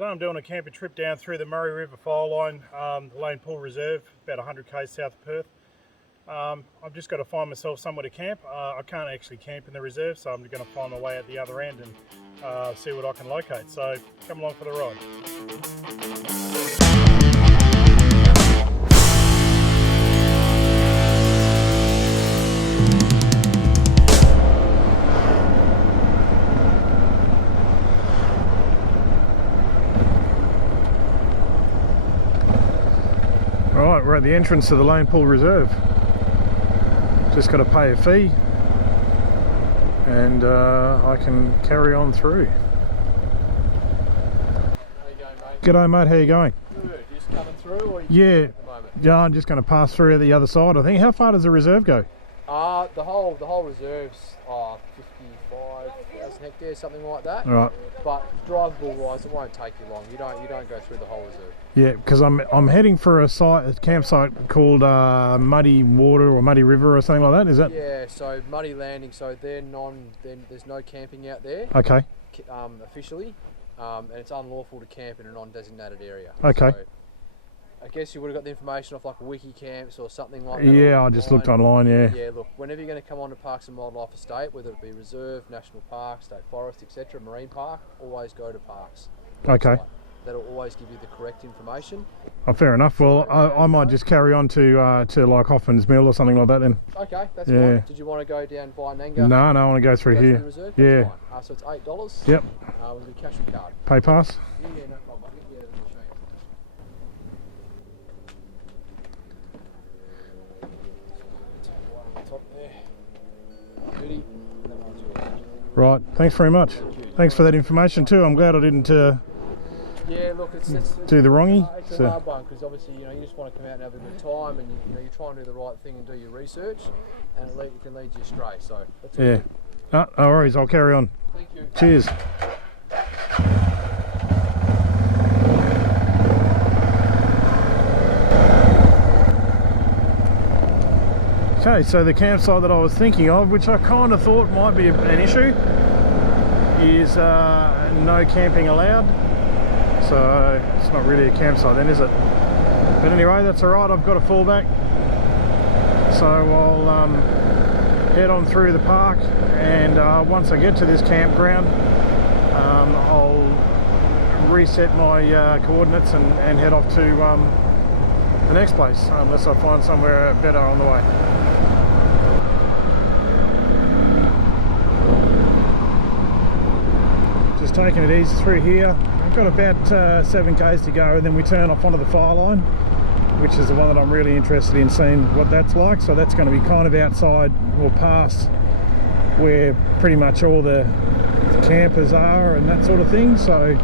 Today I'm doing a camping trip down through the Murray River Fireline, the Lane Poole Reserve, about 100 k's south of Perth. I've just got to find myself somewhere to camp. I can't actually camp in the reserve, so I'm going to find my way out the other end and see what I can locate. So come along for the ride. Right, we're at the entrance to the Lane Poole Reserve. Just got to pay a fee and I can carry on through. How you going, mate? G'day mate, how you going? Good. Just coming through or Yeah, at the moment? yeah, I'm just going to pass through the other side, I think. How far does the reserve go? The whole reserve's 55,000 hectares, something like that. Right. But drivable wise, it won't take you long. You don't go through the whole reserve. Yeah, because I'm heading for a campsite called Muddy Water or Muddy River or something like that. Is that? Yeah. So Muddy Landing. So there's no camping out there. Okay. Officially, and it's unlawful to camp in a non-designated area. Okay. So I guess you would have got the information off like Wiki Camps or something like that. Yeah, I just looked online. Yeah. Yeah, look, whenever you're going to come on to Parks and Wildlife Estate, whether it be reserve, national park, state forest, etc., marine park, always go to parks. Okay. That'll always give you the correct information. Oh, fair enough. Well, I might just carry on to like Hoffman's Mill or something like that then. Okay, that's Yeah. fine. Did you want to go down by Nanga? No, I want to go through here. The reserve? Yeah. That's fine. So it's $8. Yep. With a cash or card. Pay pass. Yeah, no problem. I'll get you the machine. Top there. 30. That one's yours. Right. Thanks very much. Thanks for that information too. I'm glad I didn't Yeah, look, it's do the wrongy. It's So. a hard one because obviously you just want to come out and have a good time, and you try and do the right thing and do your research, and it can lead you astray. So that's all Yeah. good. No worries. I'll carry on. Thank you. Cheers. Okay, so the campsite that I was thinking of, which I kind of thought might be an issue, is no camping allowed. So it's not really a campsite then, is it? But anyway, that's alright, I've got a fallback. So I'll head on through the park, and once I get to this campground, I'll reset my coordinates and head off to the next place, unless I find somewhere better on the way. Just taking it easy through here. I've got about 7 k's to go, and then we turn off onto the Fireline, which is the one that I'm really interested in seeing what that's like. So that's going to be kind of outside or past where pretty much all the campers are and that sort of thing. So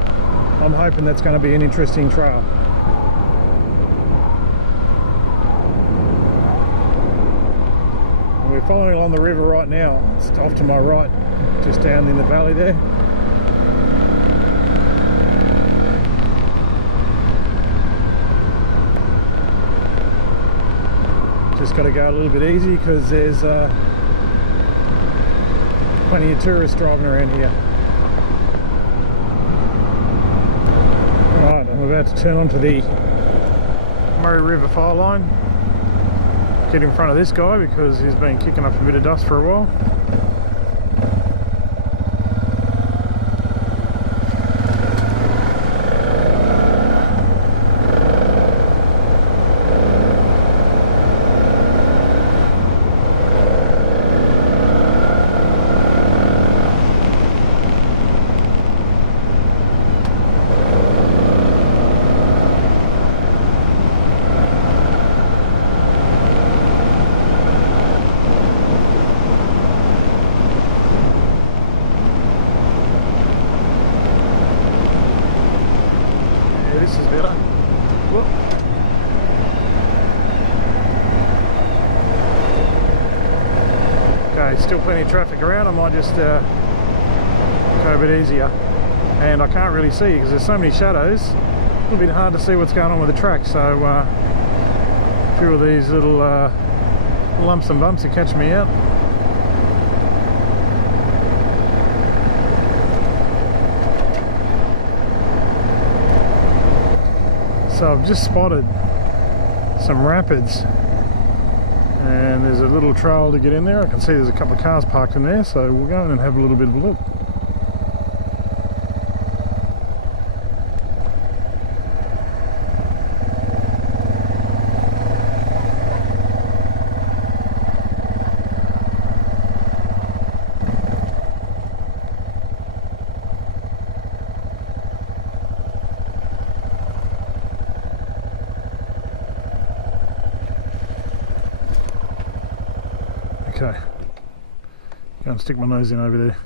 I'm hoping that's going to be an interesting trail. And we're following along the river right now. It's off to my right, just down in the valley there. Just got to go a little bit easy because there's plenty of tourists driving around here. Right, I'm about to turn onto the Murray River Fireline. Get in front of this guy because he's been kicking up a bit of dust for a while. This is better. Whoop. Okay, still plenty of traffic around. I might just go a bit easier. And I can't really see because there's so many shadows. A little bit hard to see what's going on with the track. So a few of these little lumps and bumps are catching me out. So I've just spotted some rapids and there's a little trail to get in there. I can see there's a couple of cars parked in there, so we'll go in and have a little bit of a look. Okay, go and stick my nose in over there.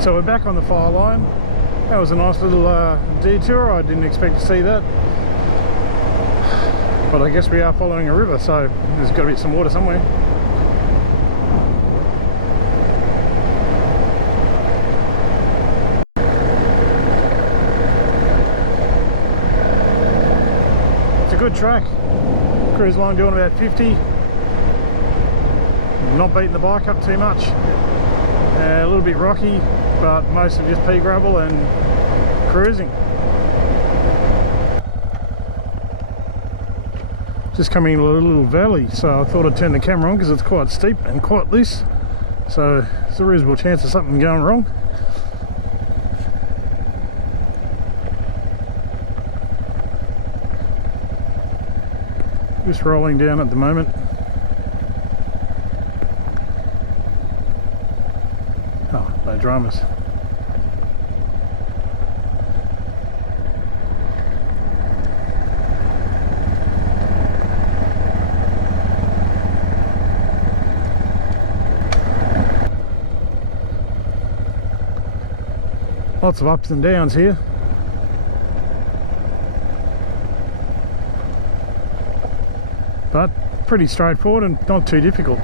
So we're back on the Fireline. That was a nice little detour. I didn't expect to see that, but I guess we are following a river, so there's got to be some water somewhere. It's a good track. Cruise along doing about 50. Not beating the bike up too much. A little bit rocky, but mostly just pea gravel and cruising. Just coming into a little valley, so I thought I'd turn the camera on because it's quite steep and quite loose, so there's a reasonable chance of something going wrong. Just rolling down at the moment. No dramas. Lots of ups and downs here. But pretty straightforward and not too difficult.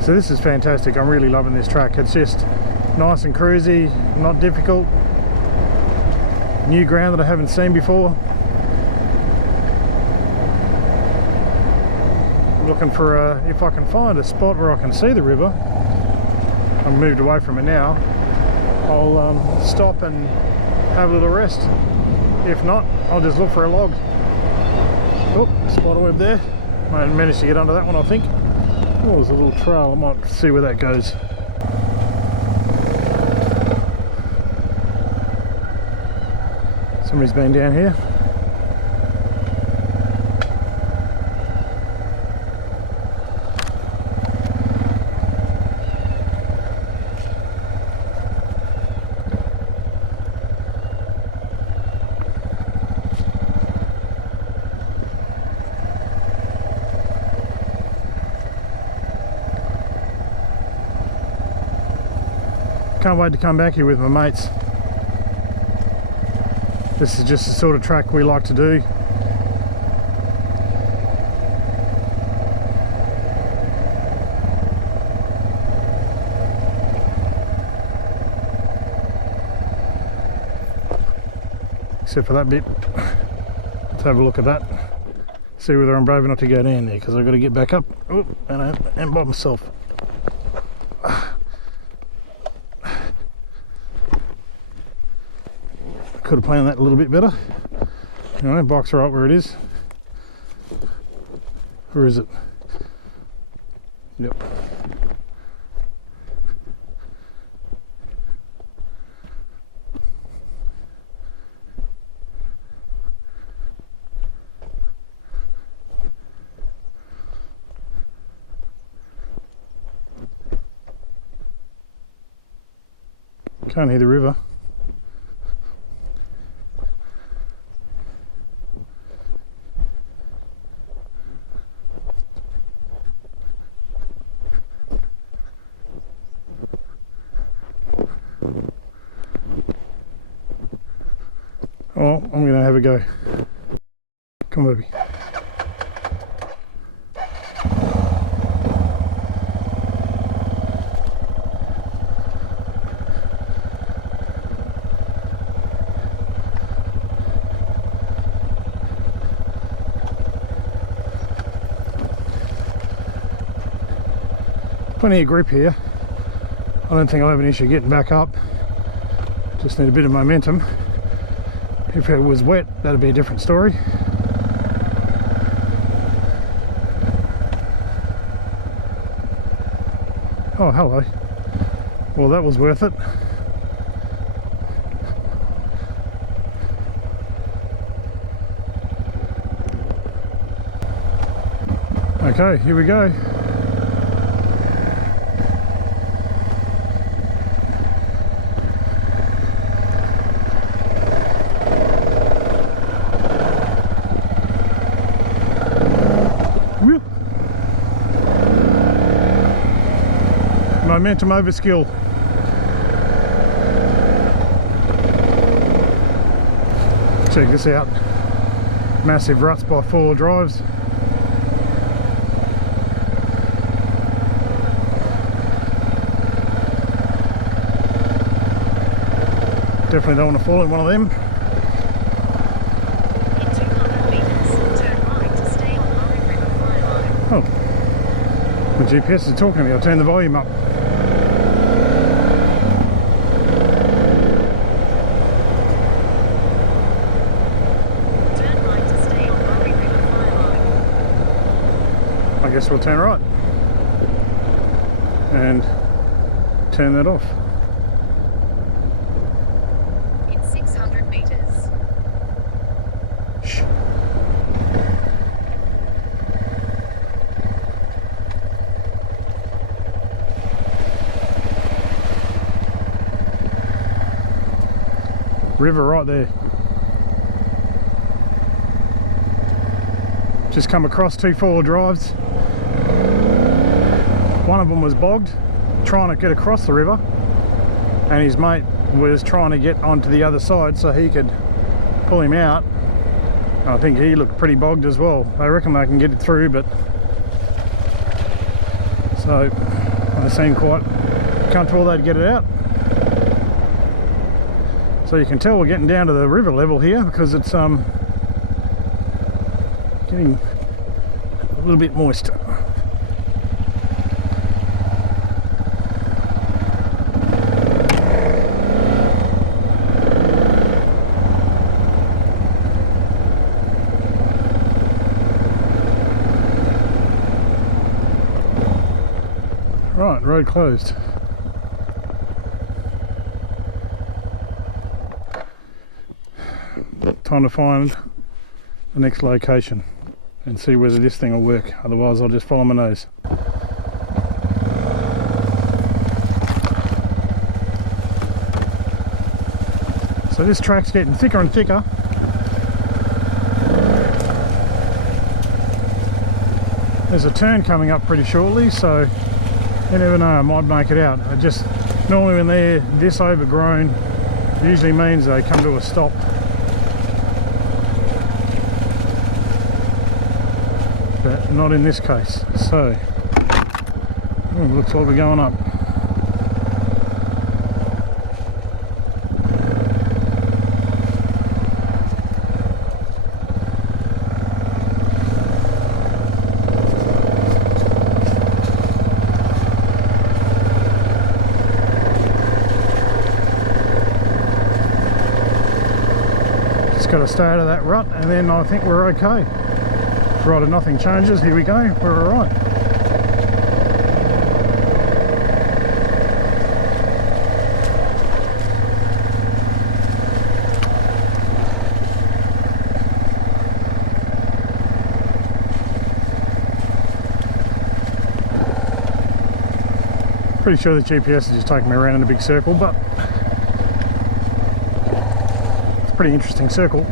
So this is fantastic. I'm really loving this track. It's just nice and cruisy, not difficult. New ground that I haven't seen before. Looking for if I can find a spot where I can see the river. I'm moved away from it now. I'll stop and have a little rest. If not, I'll just look for a log. Oh, spider web there. I managed to get under that one, I think. Oh, there's a little trail. I might see where that goes. Somebody's been down here. Can't wait to come back here with my mates. This is just the sort of track we like to do. Except for that bit. Let's have a look at that. See whether I'm brave enough to go down there, because I've got to get back up. Oh, and by myself. Could have planned that a little bit better. Anyway, bike's right where it is. Where is it? Yep. Can't hear the river. Oh, I'm going to have a go. Come on, baby. Plenty of grip here. I don't think I'll have an issue getting back up. Just need a bit of momentum. If it was wet, that'd be a different story. Oh, hello. Well, that was worth it. Okay, here we go. Momentum over skill. Check this out. Massive ruts by four-wheel drives. Definitely don't want to fall in one of them. In 200 meters, turn right to stay on Murray River Fireline. Oh, the GPS is talking to me. I'll turn the volume up. I guess we'll turn right and turn that off. In 600 meters. Shh. River right there. Just come across two four-wheel drives. One of them was bogged, trying to get across the river, and his mate was trying to get onto the other side so he could pull him out. I think he looked pretty bogged as well. They reckon they can get it through, but so they seem quite comfortable they'd get it out. So you can tell we're getting down to the river level here because it's getting a little bit moist. Right, road closed. Time to find the next location and see whether this thing will work. Otherwise I'll just follow my nose. So this track's getting thicker and thicker. There's a turn coming up pretty shortly, so you never know, I might make it out. I just, normally when they're this overgrown, usually means they come to a stop. But not in this case. So, looks like we're going up. Got to stay out of that rut and then I think we're okay. Provided nothing changes, here we go, we're alright. Pretty sure the GPS is just taking me around in a big circle, but pretty interesting circle.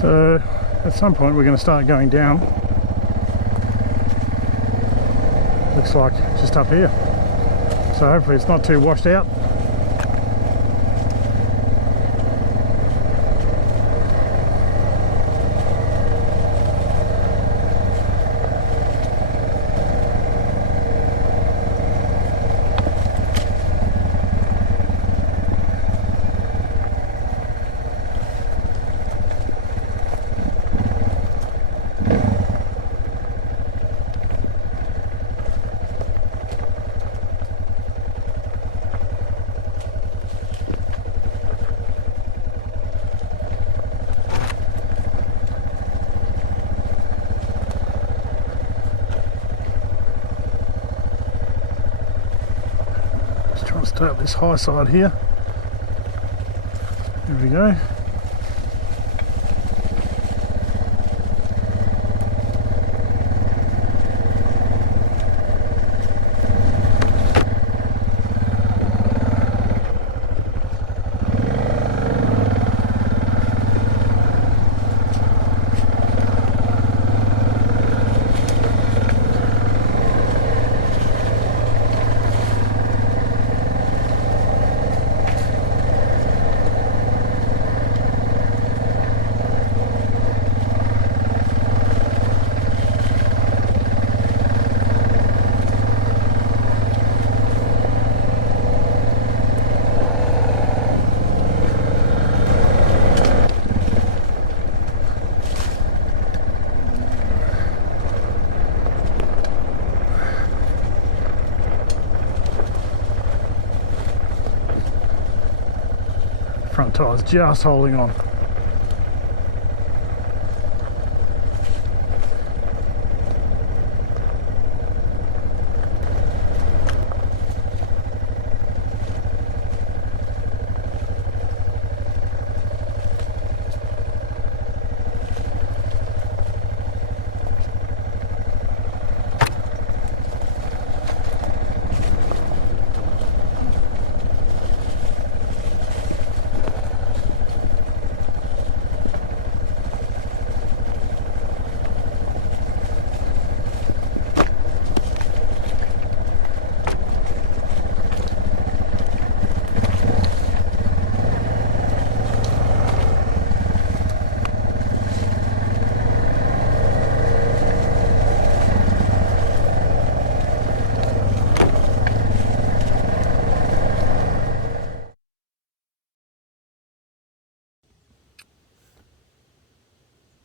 So at some point we're going to start going down. Looks like just up here. So hopefully it's not too washed out. Start this high side here. There we go. Front tyre's just holding on.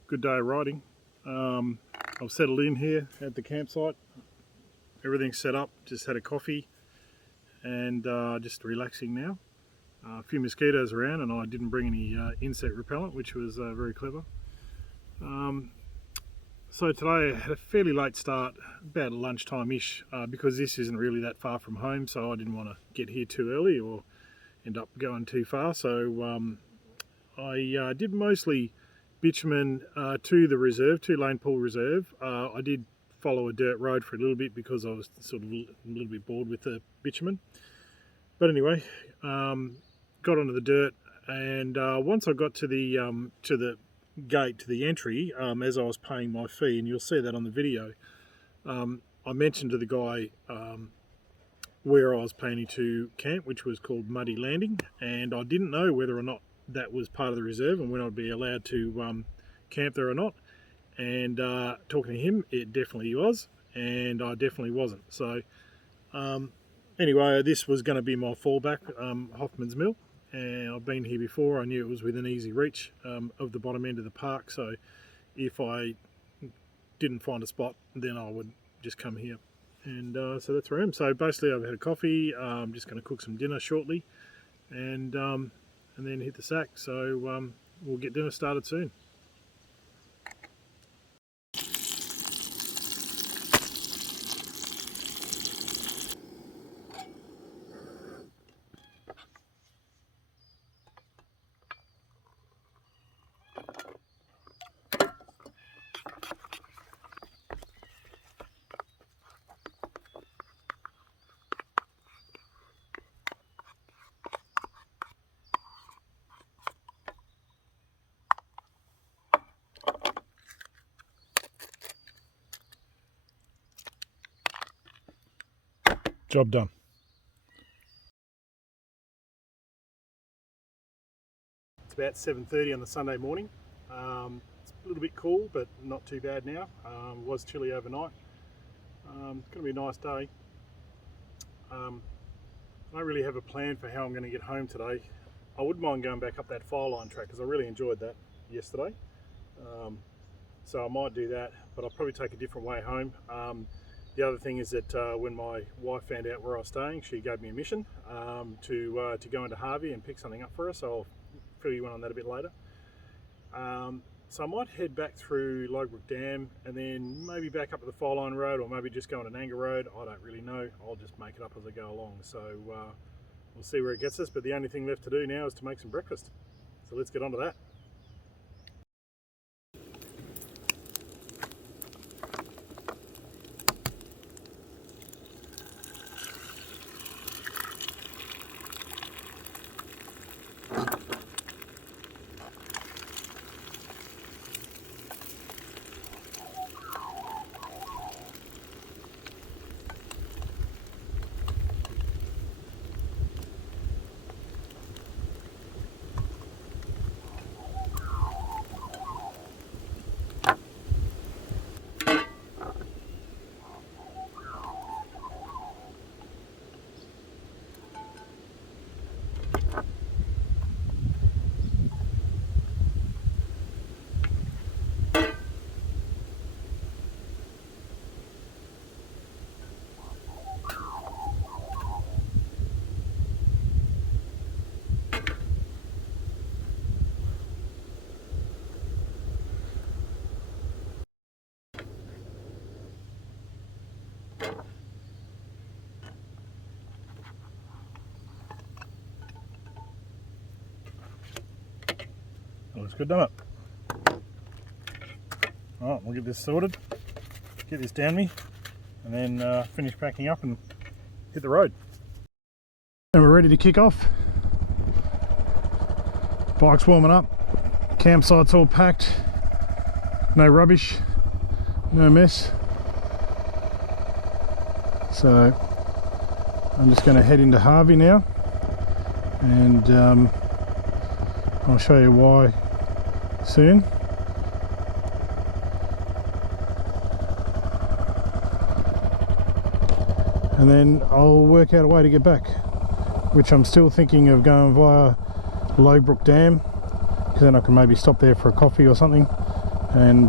Good day of riding. I've settled in here at the campsite. Everything's set up, just had a coffee and just relaxing now. A few mosquitoes around and I didn't bring any insect repellent, which was very clever. So today I had a fairly late start, about lunchtime-ish, because this isn't really that far from home, so I didn't want to get here too early or end up going too far. So I did mostly bitumen to the reserve, to Lane Poole Reserve. I did follow a dirt road for a little bit because I was sort of a little bit bored with the bitumen. But anyway, got onto the dirt, and once I got to the gate, to the entry, as I was paying my fee, and you'll see that on the video, I mentioned to the guy where I was planning to camp, which was called Muddy Landing, and I didn't know whether or not that was part of the reserve and when I'd be allowed to camp there or not. And talking to him, it definitely was, and I definitely wasn't. So anyway, this was going to be my fallback, Hoffman's Mill, and I've been here before. I knew it was within easy reach of the bottom end of the park, so if I didn't find a spot, then I would just come here. And so that's where I am. So basically I've had a coffee, I'm just going to cook some dinner shortly, and then hit the sack. So we'll get dinner started soon. Job done. It's about 7:30 on the Sunday morning. It's a little bit cool, but not too bad now. It was chilly overnight. It's going to be a nice day. I don't really have a plan for how I'm going to get home today. I wouldn't mind going back up that Fireline track because I really enjoyed that yesterday. So I might do that, but I'll probably take a different way home. The other thing is that when my wife found out where I was staying, she gave me a mission to go into Harvey and pick something up for us. So I'll fill you in on that a bit later. So I might head back through Logbrook Dam and then maybe back up to the Fireline Road, or maybe just go on Ananga Road. I don't really know. I'll just make it up as I go along. So we'll see where it gets us. But the only thing left to do now is to make some breakfast. So let's get on to that. Looks good, doesn't it? Alright, we'll get this sorted, get this down me, and then finish packing up and hit the road. And we're ready to kick off. Bike's warming up, campsite's all packed, no rubbish, no mess. So I'm just going to head into Harvey now, and I'll show you why soon. And then I'll work out a way to get back, which I'm still thinking of going via Logbrook Dam, because then I can maybe stop there for a coffee or something. And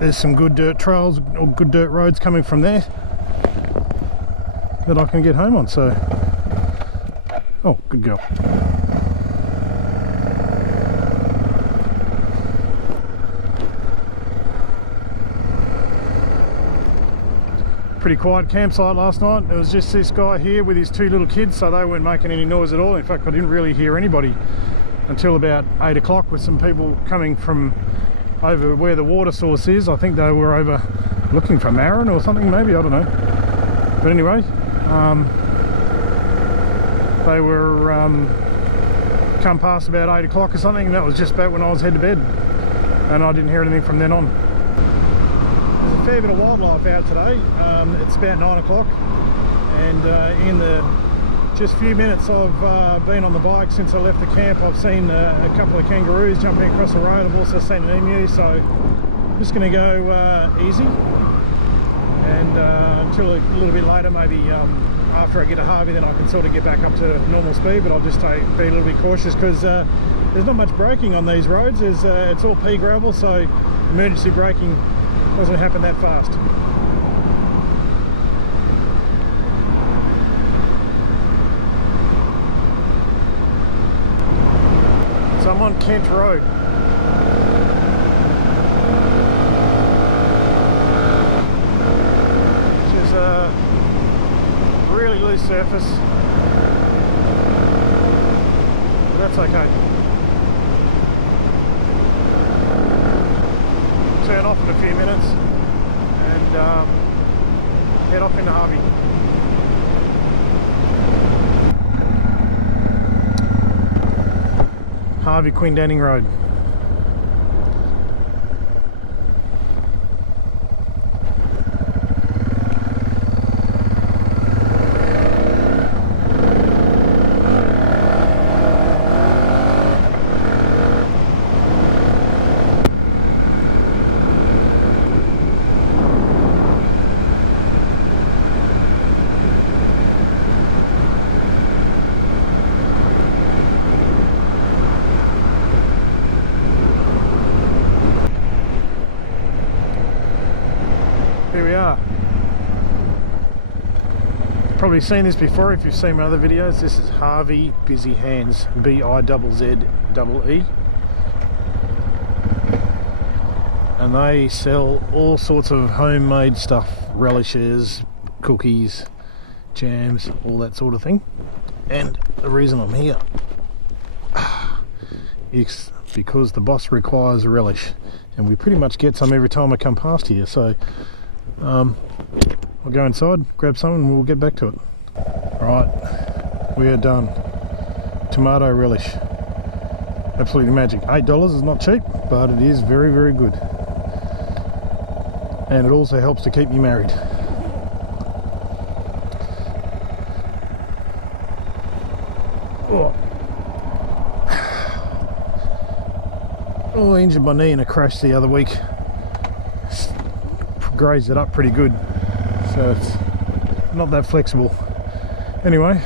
there's some good dirt trails or good dirt roads coming from there that I can get home on. So, oh, good girl. Pretty quiet campsite last night. It was just this guy here with his two little kids, so they weren't making any noise at all. In fact, I didn't really hear anybody until about 8 o'clock, with some people coming from over where the water source is. I think they were over looking for marron or something, maybe, I don't know. But anyway, they were come past about 8 o'clock or something, and that was just about when I was heading to bed, and I didn't hear anything from then on. There's a fair bit of wildlife out today. It's about 9 o'clock, and in the just few minutes I've been on the bike since I left the camp, I've seen a couple of kangaroos jumping across the road. I've also seen an emu, so I'm just going to go easy, and until a little bit later, maybe after I get to Harvey, then I can sort of get back up to normal speed. But I'll just be a little bit cautious, because there's not much braking on these roads. It's all pea gravel, so emergency braking doesn't happen that fast. So I'm on Kent Road. Which is a really loose surface. But that's okay. Turn off in a few minutes and head off into Harvey. Harvey Quindanning Road. probably seen this before if you've seen my other videos. This is Harvey Busy Hands, B-I-Z-Z-E. And they sell all sorts of homemade stuff, relishes, cookies, jams, all that sort of thing. And the reason I'm here is because the boss requires a relish, and we pretty much get some every time I come past here. So I'll go inside, grab some, and we'll get back to it. Right, we are done. Tomato relish, absolutely magic. $8 is not cheap, but it is very, very good. And it also helps to keep me married. Oh, I injured my knee in a crash the other week. Grazed it up pretty good, so it's not that flexible. Anyway,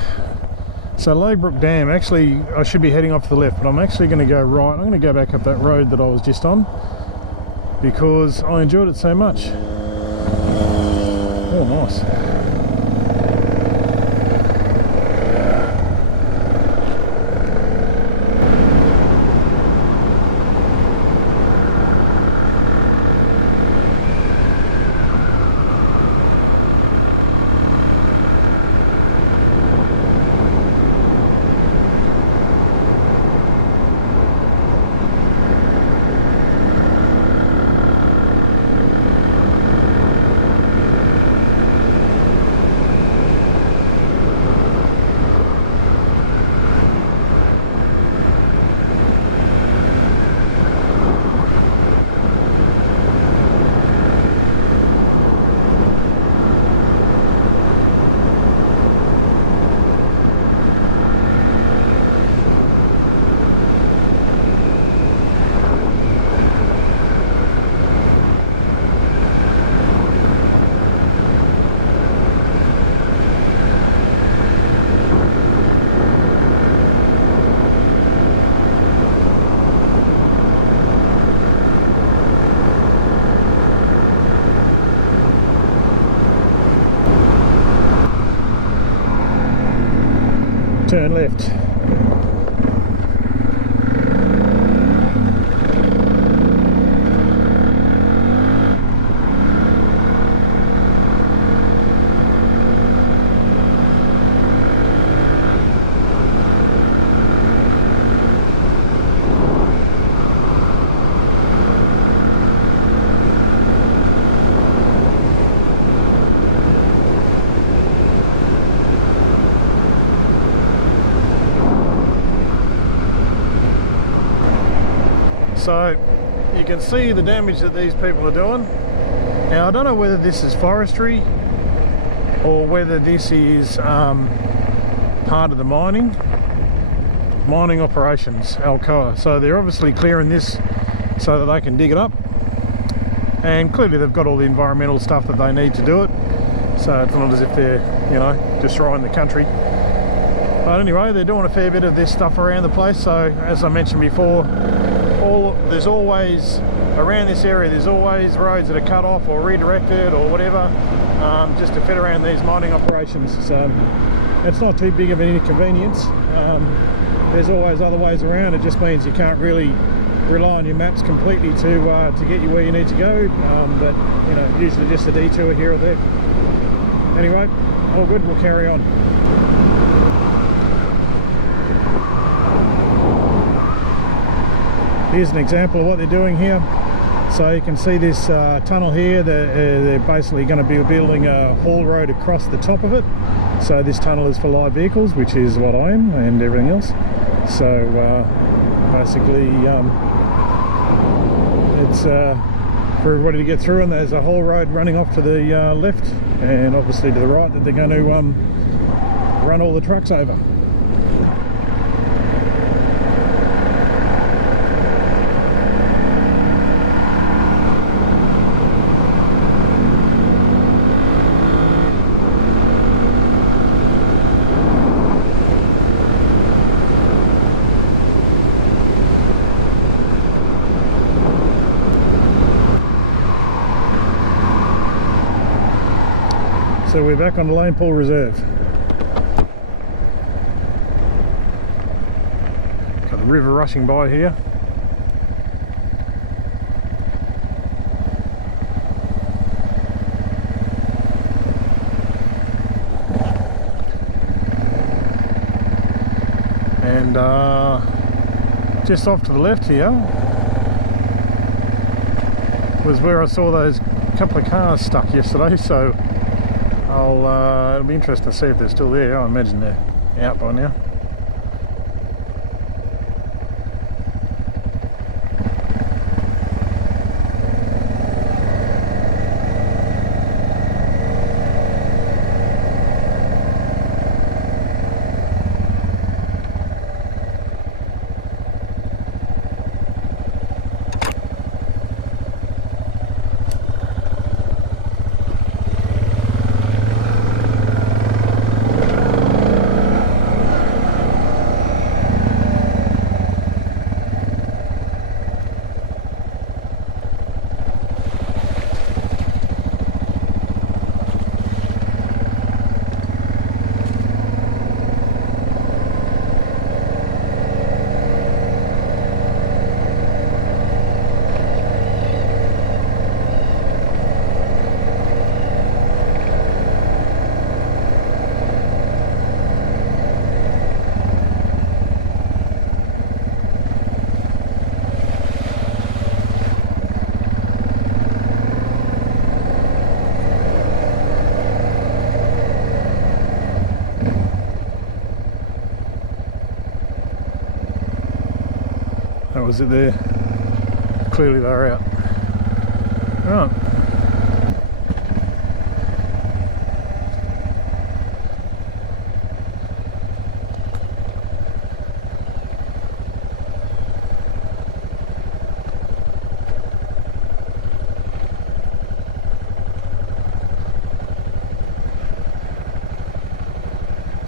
so Laybrook Dam, actually I should be heading off to the left, but I'm actually going to go right. I'm going to go back up that road that I was just on because I enjoyed it so much. Oh, nice. Turn left. So you can see the damage that these people are doing. Now I don't know whether this is forestry or whether this is part of the mining operations, Alcoa. So they're obviously clearing this so that they can dig it up, and clearly they've got all the environmental stuff that they need to do it, so it's not as if they're, you know, destroying the country. But anyway, they're doing a fair bit of this stuff around the place. So as I mentioned before, there's always, around this area, there's always roads that are cut off or redirected or whatever, just to fit around these mining operations. So it's not too big of an inconvenience. There's always other ways around. It just means you can't really rely on your maps completely to get you where you need to go. But you know, usually just a detour here or there. Anyway, all good. We'll carry on. Here's an example of what they're doing here. So you can see this tunnel here. They're basically going to be building a haul road across the top of it. So this tunnel is for light vehicles, which is what I am, and everything else. So basically it's for everybody to get through, and there's a haul road running off to the left and obviously to the right that they're going to run all the trucks over. So we're back on the Lane Poole Reserve. river rushing by here. And just off to the left here was where I saw those couple of cars stuck yesterday, so it'll be interesting to see if they're still there. I imagine they're out by now. That was it there. Clearly they're out. Right.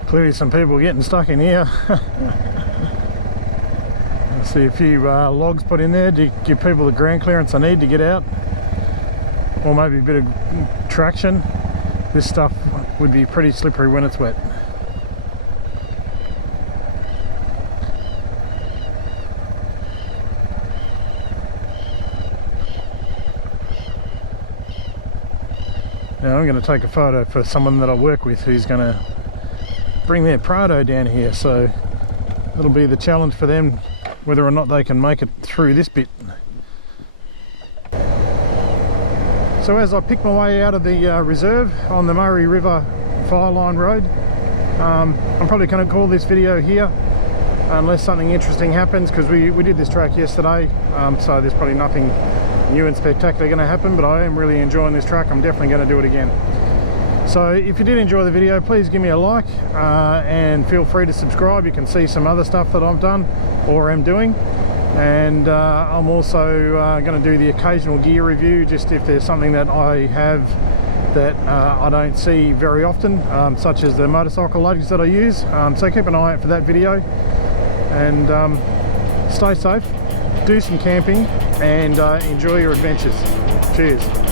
Clearly some people getting stuck in here. See a few logs put in there to give people the ground clearance they need to get out, or maybe a bit of traction. This stuff would be pretty slippery when it's wet. Now I'm going to take a photo for someone that I work with who's going to bring their Prado down here, so it'll be the challenge for them whether or not they can make it through this bit. So as I pick my way out of the reserve on the Murray River Fireline road, I'm probably going to call this video here unless something interesting happens, because we did this track yesterday, so there's probably nothing new and spectacular going to happen, but I am really enjoying this track. I'm definitely going to do it again. So if you did enjoy the video, please give me a like and feel free to subscribe. You can see some other stuff that I've done or am doing, and I'm also going to do the occasional gear review, just if there's something that I have that I don't see very often, such as the motorcycle luggage that I use. So keep an eye out for that video, and stay safe, do some camping, and enjoy your adventures. Cheers.